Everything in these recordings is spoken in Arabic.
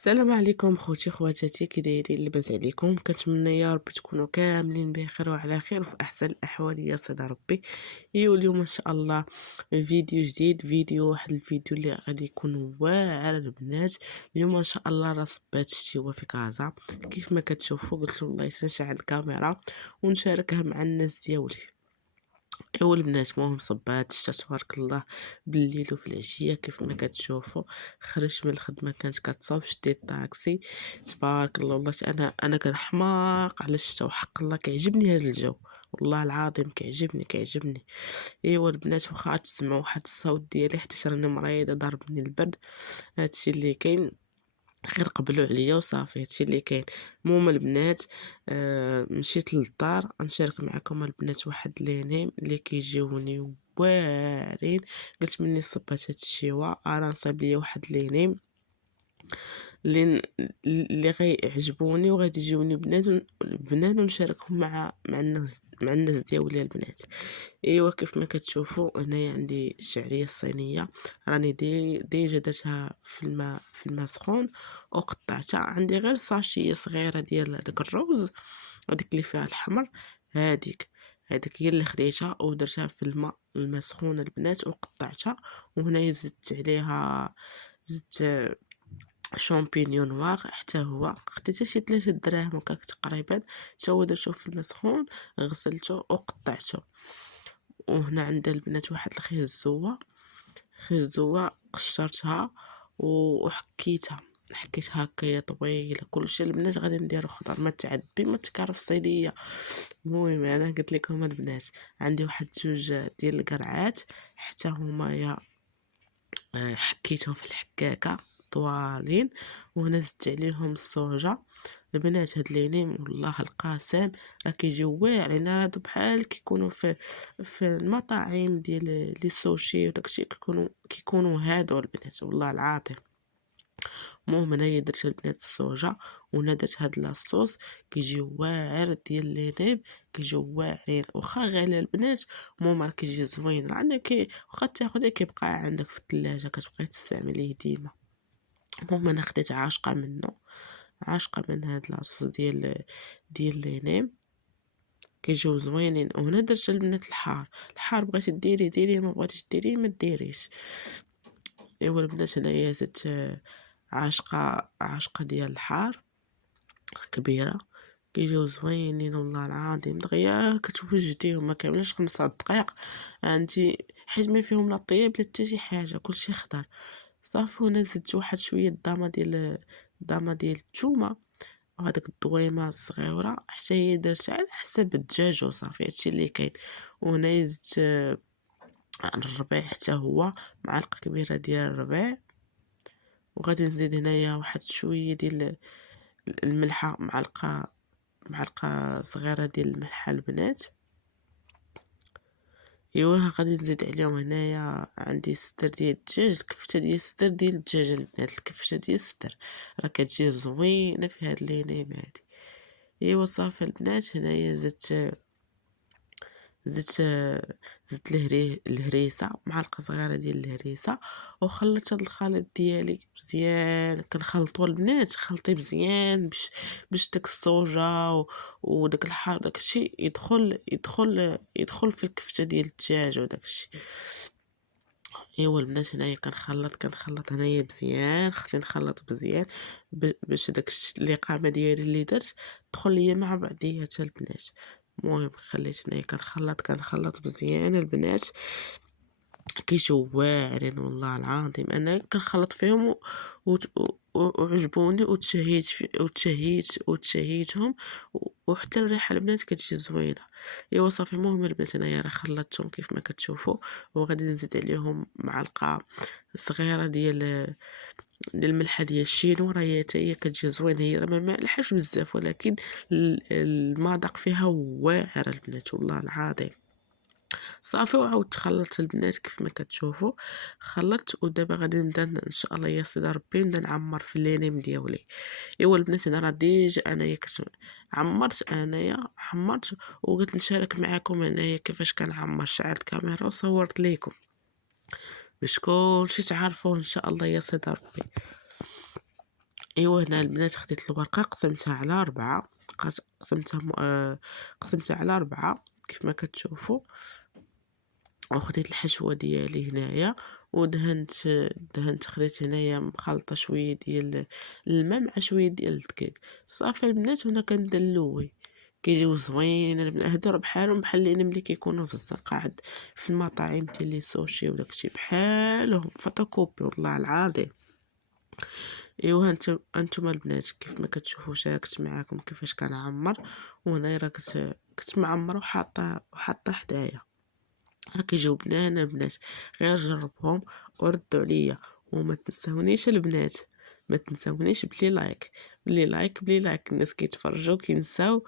السلام عليكم خوتي خواتاتي، كي دايرين؟ لاباس عليكم؟ كنتمنى يا ربي تكونوا كاملين بخير وعلى خير وفي احسن الاحوال يا سيدي ربي. اليوم ان شاء الله فيديو جديد، واحد الفيديو اللي غادي يكون واعر البنات. اليوم ان شاء الله راه صبات الشتيوه في كازا، كيف ما كتشوفوا قلت والله نشعل الكاميرا ونشاركها مع الناس ديالي. ايوا البنات، المهم صبات الشتا تبارك الله بالليل وفي العشيه كيف ما كتشوفوا. خرجت من الخدمه كانت كتصاوب، شديت طاكسي تبارك الله. والله انا كنحماق على الشتا، وحق الله كيعجبني هذا الجو، والله العظيم كيعجبني. ايوا البنات، واخا تسمعوا واحد الصوت ديالي حيت راني مريضه ضربني البرد، هادشي اللي كاين. غير قبلوا عليا وصافي، هادشي اللي كاين. المهم البنات، مشيت للدار نشارك معكم البنات واحد لينيم اللي كيجيوني واعرين. قلت مني صبات هاد الشيوه راه نصايب ليا واحد لينيم اللي اللي غيعجبوني وغادي يجيوني بنان ونشاركهم مع الناس ديالي البنات. ايوا كيف ما كتشوفوا هنايا عندي الشعريه الصينيه، راني ديجا درتها في الماء سخون وقطعتها. عندي غير ساشيه صغيره ديال داك الروز، هذيك اللي فيها الحمر، هذيك هي اللي خديتها ودرتها في الماء سخون البنات وقطعتها. وهنايا زدت شامبينيون نوار، حتى هو خديته شي 3 دراهم هكاك تقريبا، حتى هو درتو في الماء سخون، غسلته وقطعته. وهنا عندها البنات واحد الخيزوة قشرتها وحكيتها، حكيتها هكايا طويله. كلشي البنات غادي نديرو خضر، ما تعبي ما تكرف الصيديه. المهم انا قلت لكم البنات، عندي واحد 2 ديال القرعات حتى هما يا حكيتهم في الحكاكه طوالين. وهنا زدت عليهم الصوجه البنات. هاد لينين والله القاسم راه كيجيو واعرين، هادو بحال كيكونوا في المطاعم ديال لي سوشي وداكشي، كيكونوا هادو البنات والله العظيم. المهم انايا درت البنات الصوجه، وهنا درت هاد لاصوص كيجيو واعر ديال لينين، كيجيو واعرين واخا غالي البنات. المهم راه كيجي زوين، راه عندك واخا تاخديه كيبقى عندك في الثلاجه كتبقاي تستعمليه ديما. المهم انا خديت عاشقه من هاد لاصوص ديال لينيم، كيجيو زوينين. وهنا درت البنات الحار بغيتي ديري ديري، ما بغيتيش ديري ما ديريش. ايوا البنات هنايا زدت عاشقه ديال الحار كبيره، كيجيو زوينين والله العظيم. دغيا كتوجديهم ما كاملينش 5 دقائق انتي، حيت ما فيهم لا طياب لا حتى شي حاجه، كلشي خضر صافي. هنا زدت واحد شويه الضامه ديال الثومه، وهداك الدويمه الصغيره حتى هي درتها على حسب الدجاج وصافي، هادشي اللي كاين. وهنا زدت الربيع حتى هو، معلقه كبيره ديال الربيع. وغادي نزيد هنايا واحد شويه ديال الملحه، معلقه صغيره ديال الملحه البنات. ايوا غادي نزيد عليهم هنايا عندي الصدر ديال الدجاج، الكفته ديال الصدر ديال الدجاج البنات، الكفته ديال الصدر راه كتجي زوينه في هاد لينيم هادي. ايوا صافي البنات، هنايا زدت زدت الهريسه، معلقه صغيره ديال الهريسه. وخلطت هاد الخليط ديالي مزيان، كنخلطو البنات خلطي مزيان باش داك الصوجا وداك الحار داكشي يدخل في الكفته ديال الدجاج وداكشي. ايوا البنات هنايا كنخلط هنايا مزيان، خصني نخلط مزيان باش داك الاقامه ديالي اللي درت تدخل ليا مع بعضياتها البنات. المهم خليت هنايا كنخلط مزيان البنات، كيجيو واعرين والله العظيم. انا كنخلط فيهم وعجبوني وتشهيتهم، وحتى الريحه البنات كتجي زوينه. ايوا صافي المهم البنات هنايا راه خلطتهم كيف ما كتشوفوا. وغادي نزيد عليهم معلقه صغيره ديال الملحه ديال الشينو، راه هي حتى هي كتجي زوينه، هي راه ما مالحاش بزاف ولكن المذاق فيها واعر البنات والله العظيم. صافي وعاودت خلطت البنات كيف ما كتشوفوا، خلطت. ودابا غادي نبدا ان شاء الله يا سيدي ربي نبدا نعمر في اللينيم ديالي. ايوا البنات انا راه ديجا انايا عمرت وقلت نشارك معكم انايا كيفاش كنعمر، شعلت الكاميرا وصورت ليكم باش كلشي تعرفوه ان شاء الله يا سيدي ربي. ايوا هنا البنات خديت الورقه قسمتها على 4، قسمتها على 4 كيف ما كتشوفوا، وخديت الحشوه ديالي هنايا ودهنت. خديت هنايا مخلطه شويه ديال الماء مع شويه ديال الدقيق. صافي البنات هنا كنبدا نلوي، كيجيو زوينين البنات، هادو راه بحالهم بحال اللي ملي كيكونوا في الزقاعد في المطاعم ديال لي سوشي وداكشي، بحالهم فوتوكوبي والله العظيم. ايوا هانتوما البنات كيف ما كتشوفوا شاركت معاكم كيفاش كنعمر، وهنايا راه كنت معمره وحاطه حدايا، راه كيجيو بنان البنات. غير جربهم وردوا عليا، وما تنساونيش البنات، ما تنساونيش بلي لايك، بلي لايك. الناس كيتفرجوا كينساو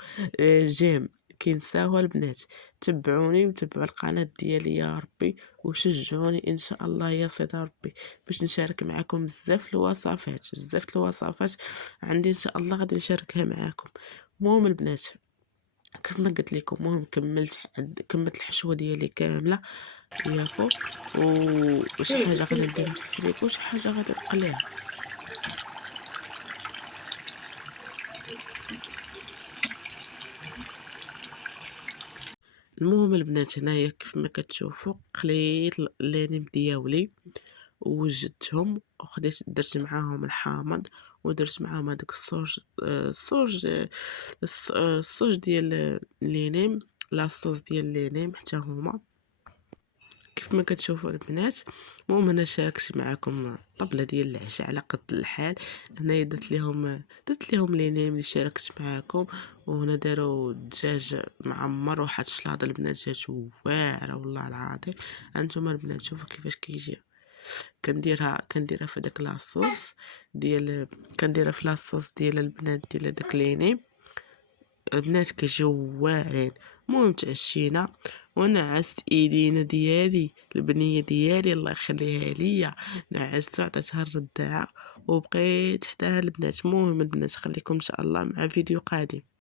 جيم، كينساوها البنات. تبعوني وتبعوا القناه ديالي يا ربي، وشجعوني ان شاء الله يا سيدي ربي باش نشارك معكم بزاف الوصفات، عندي ان شاء الله غادي نشاركها معكم. المهم البنات كيف ما قلت لكم، المهم كملت الحشوه ديالي كامله ياكو، وشي حاجه غادي نديرها في الفريكو، شي حاجه غادي نقليها. المهم البنات هنايا كيف ما كتشوفوا قليت اللانيم دياولي ووجدتهم، وخديت درت معاهم الحامض، ودرت معاهم هذاك الصوص ديال اللينيم، لاصوص ديال اللينيم حتى هما كيف ما كتشوفوا البنات. المهم انا شاركت معكم الطبله ديال العشاء على قد الحال. هنايا درت لهم لينيم اللي شاركت معكم، وهنا داروا الدجاج معمر وواحد الشلاضه البنات جات واعره والله العظيم. هانتوما البنات شوفوا كيفاش كيجي. كنديرها في داك لاصوص ديال كنديرها في لاصوص ديال البنات ديال داك لينيم البنات كيجيو واعرين. المهم تعشينا ونعست ايدينا ديالي البنيه ديالي الله يخليها ليا، نعست وعطيتها الرداعه وبقيت حداها البنات. المهم البنات خليكم ان شاء الله مع فيديو قادم.